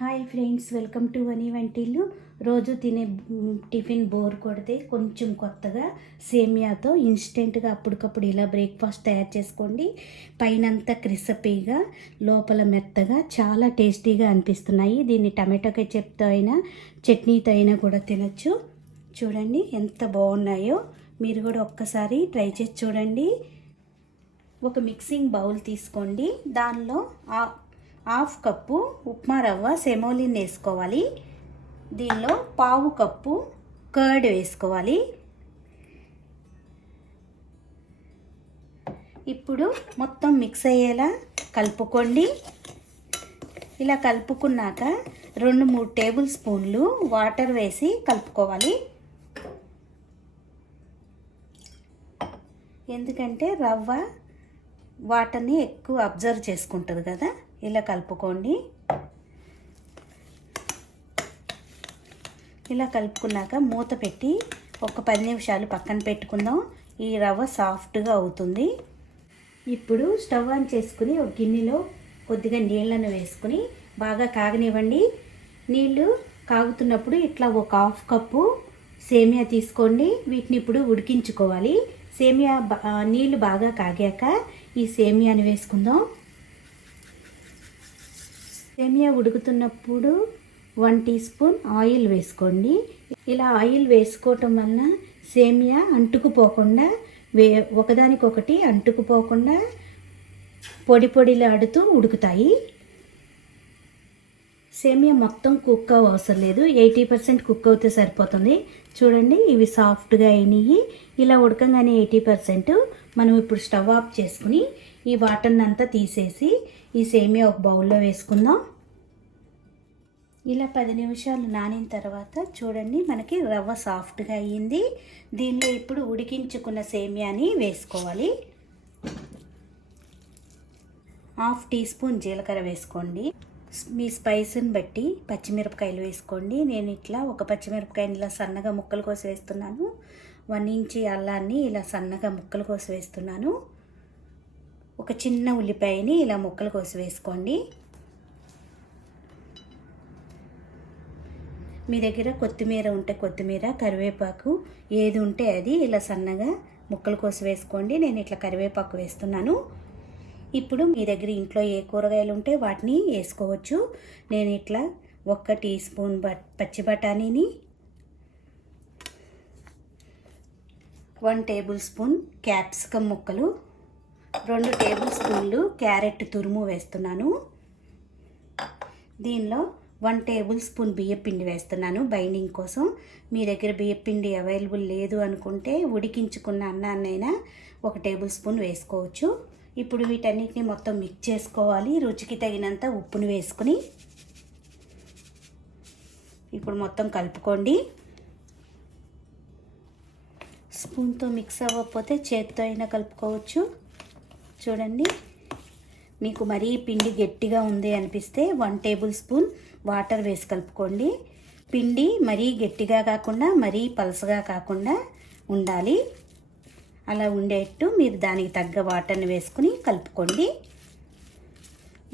Hi friends, welcome to Vani వంటిల్లు. రోజు తినే టిఫిన్ బోర్ కొడితే కొంచెం కొత్తగా సేమియాతో ఇన్స్టెంట్గా అప్పటికప్పుడు ఇలా బ్రేక్ఫాస్ట్ తయారు చేసుకోండి. పైనంతా క్రిస్పీగా లోపల మెత్తగా చాలా టేస్టీగా అనిపిస్తున్నాయి. దీన్ని టమాటో కెచప్తో అయినా చట్నీతో అయినా కూడా తినచ్చు. చూడండి ఎంత బాగున్నాయో. మీరు కూడా ఒక్కసారి ట్రై చేసి చూడండి. ఒక మిక్సింగ్ బౌల్ తీసుకోండి. దానిలో హాఫ్ కప్పు ఉప్మా రవ్వ సెమోలిన్ వేసుకోవాలి. దీనిలో పావు కప్పు కర్డ్ వేసుకోవాలి. ఇప్పుడు మొత్తం మిక్స్ అయ్యేలా కలుపుకోండి. ఇలా కలుపుకున్నాక 2-3 టేబుల్ స్పూన్లు వాటర్ వేసి కలుపుకోవాలి. ఎందుకంటే రవ్వ వాటర్ని ఎక్కువ అబ్జర్వ్ చేసుకుంటుంది కదా. ఇలా కలుపుకోండి. ఇలా కలుపుకున్నాక మూత పెట్టి ఒక 10 నిమిషాలు పక్కన పెట్టుకుందాం. ఈ రవ్వ సాఫ్ట్గా అవుతుంది. ఇప్పుడు స్టవ్ ఆన్ చేసుకుని ఒక గిన్నెలో కొద్దిగా నీళ్ళను వేసుకుని బాగా కాగనివ్వండి. నీళ్ళు కాగుతున్నప్పుడు ఇట్లా ఒక హాఫ్ కప్పు సేమియా తీసుకోండి. వీటిని ఇప్పుడు ఉడికించుకోవాలి. సేమియా నీళ్ళు బాగా కాగాక ఈ సేమియాని వేసుకుందాం. సేమియా ఉడుకుతున్నప్పుడు 1 టీ స్పూన్ ఆయిల్ వేసుకోండి. ఇలా ఆయిల్ వేసుకోవటం వలన సేమియా అంటుకుపోకుండా ఒకదానికొకటి అంటుకుపోకుండా పొడిలాడుతూ ఉడుకుతాయి. సేమియా మొత్తం కుక్ అవసరం లేదు, 80% కుక్ అవుతే సరిపోతుంది. చూడండి ఇవి సాఫ్ట్గా అయినాయి. ఇలా ఉడకంగానే 80% మనం ఇప్పుడు స్టవ్ ఆఫ్ చేసుకుని ఈ వాటర్ని అంతా తీసేసి ఈ సేమియా ఒక బౌల్లో వేసుకుందాం. ఇలా 10 నిమిషాలు నానిన తర్వాత చూడండి మనకి రవ్వ సాఫ్ట్గా అయ్యింది. దీనిలో ఇప్పుడు ఉడికించుకున్న సేమియాని వేసుకోవాలి. హాఫ్ టీ స్పూన్ జీలకర్ర వేసుకోండి. మీ స్పైస్ని బట్టి పచ్చిమిరపకాయలు వేసుకోండి. నేను ఇట్లా ఒక పచ్చిమిరపకాయని ఇలా సన్నగా ముక్కలు కోసి వేస్తున్నాను. 1 ఇంచి అల్లాన్ని ఇలా సన్నగా ముక్కలు కోసి వేస్తున్నాను. ఒక చిన్న ఉల్లిపాయని ఇలా ముక్కలు కోసి వేసుకోండి. మీ దగ్గర కొత్తిమీర ఉంటే కొత్తిమీర, కరివేపాకు ఏది ఉంటే అది ఇలా సన్నగా ముక్కలు కోసి వేసుకోండి. నేను ఇట్లా కరివేపాకు వేస్తున్నాను. ఇప్పుడు మీ దగ్గర ఇంట్లో ఏ కూరగాయలు ఉంటే వాటిని వేసుకోవచ్చు. నేను ఇట్లా 1 టీ స్పూన్ పచ్చి బఠానీని, 1 టేబుల్ స్పూన్ క్యాప్సికమ్ ముక్కలు, 2 టేబుల్ స్పూన్లు క్యారెట్ తురుము వేస్తున్నాను. దీనిలో 1 టేబుల్ స్పూన్ బియ్యపిండి వేస్తున్నాను బైండింగ్ కోసం. మీ దగ్గర బియ్యపిండి అవైలబుల్ లేదు అనుకుంటే ఉడికించుకున్న అన్నాన్నైనా 1 టేబుల్ స్పూన్ వేసుకోవచ్చు. ఇప్పుడు వీటన్నిటిని మొత్తం మిక్స్ చేసుకోవాలి. రుచికి తగినంత ఉప్పును వేసుకుని ఇప్పుడు మొత్తం కలుపుకోండి. స్పూన్తో మిక్స్ అవ్వకపోతే చేత్తో అయినా కలుపుకోవచ్చు. చూడండి మీకు మరీ పిండి గట్టిగా ఉంది అనిపిస్తే 1 టేబుల్ స్పూన్ వాటర్ వేసి కలుపుకోండి. పిండి మరీ గట్టిగా కాకుండా మరీ పలసగా కాకుండా ఉండాలి. అలా ఉండేట్టు మీరు దానికి తగ్గ వాటర్ని వేసుకుని కలుపుకోండి.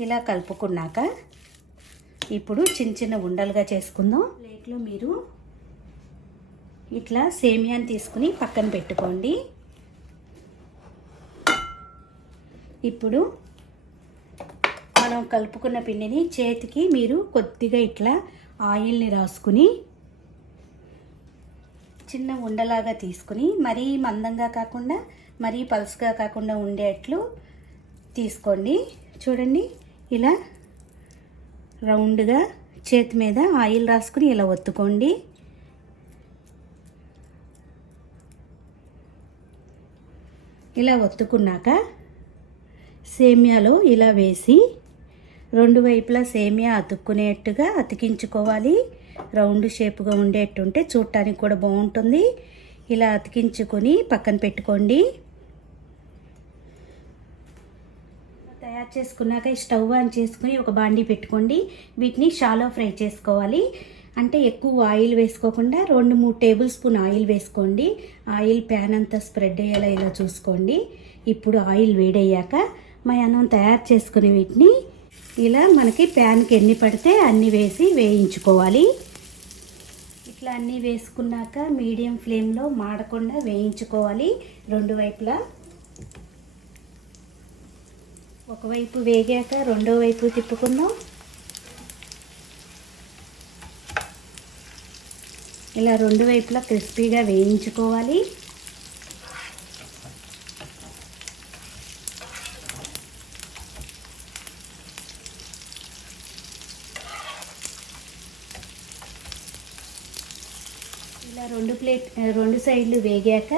ఇలా కలుపుకున్నాక ఇప్పుడు చిన్న ఉండలుగా చేసుకుందాం. ప్లేట్లో మీరు ఇట్లా సేమియాని తీసుకుని పక్కన పెట్టుకోండి. ఇప్పుడు మనం కలుపుకున్న పిండిని చేతికి మీరు కొద్దిగా ఇట్లా ఆయిల్ని రాసుకుని చిన్న ఉండలాగా తీసుకుని మరీ మందంగా కాకుండా మరీ పల్స్గా కాకుండా ఉండేట్లు తీసుకోండి. చూడండి ఇలా రౌండ్గా చేతి మీద ఆయిల్ రాసుకుని ఇలా ఒత్తుకోండి. ఇలా ఒత్తుకున్నాక సేమియాలో ఇలా వేసి 2 వైపులా సేమియా అతుక్కునేట్టుగా అతికించుకోవాలి. రౌండ్ షేప్గా ఉండేట్టుంటే చూడటానికి కూడా బాగుంటుంది. ఇలా అతికించుకొని పక్కన పెట్టుకోండి. తయారు చేసుకున్నాక స్టవ్ ఆన్ చేసుకుని ఒక బాండీ పెట్టుకోండి. వీటిని షాలో ఫ్రై చేసుకోవాలి. అంటే ఎక్కువ ఆయిల్ వేసుకోకుండా 2-3 టేబుల్ స్పూన్ ఆయిల్ వేసుకోండి. ఆయిల్ ప్యాన్ అంతా స్ప్రెడ్ అయ్యేలా ఇలా చూసుకోండి. ఇప్పుడు ఆయిల్ వేడయ్యాక మనం తయారు చేసుకునే వీటిని ఇలా మనకి ప్యాన్కి ఎన్ని పడితే అన్ని వేసి వేయించుకోవాలి. ఇట్లా అన్నీ వేసుకున్నాక మీడియం ఫ్లేమ్లో మాడకుండా వేయించుకోవాలి రెండు వైపులా. ఒకవైపు వేగాక రెండో వైపు తిప్పుకుందాం. ఇలా రెండు వైపులా క్రిస్పీగా వేయించుకోవాలి. ఇలా రెండు సైడ్లు వేగాక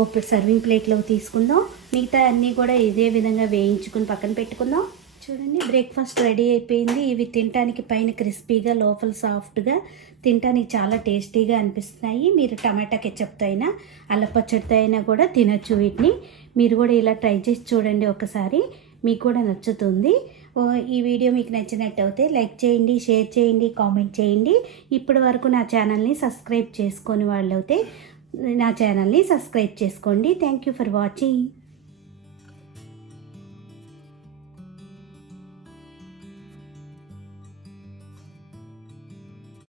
ఒక సర్వింగ్ ప్లేట్లో తీసుకుందాం. మిగతా అన్నీ కూడా ఇదే విధంగా వేయించుకుని పక్కన పెట్టుకుందాం. చూడండి, బ్రేక్ఫాస్ట్ రెడీ అయిపోయింది. ఇవి తినడానికి పైన క్రిస్పీగా లోపల సాఫ్ట్గా, తినడానికి చాలా టేస్టీగా అనిపిస్తున్నాయి. మీరు టమాటా కెచప్తో అయినా అల్లం పచ్చడితో అయినా కూడా తినచ్చు వీటిని. మీరు కూడా ఇలా ట్రై చేసి చూడండి ఒకసారి, మీకు కూడా నచ్చుతుంది. ఈ వీడియో మీకు నచ్చినట్టయితే లైక్ చేయండి, షేర్ చేయండి, కామెంట్ చేయండి. ఇప్పటి వరకు నా ఛానల్ని సబ్స్క్రైబ్ చేసుకొని వాళ్ళైతే నా ఛానల్ని సబ్స్క్రైబ్ చేసుకోండి. Thank you for watching.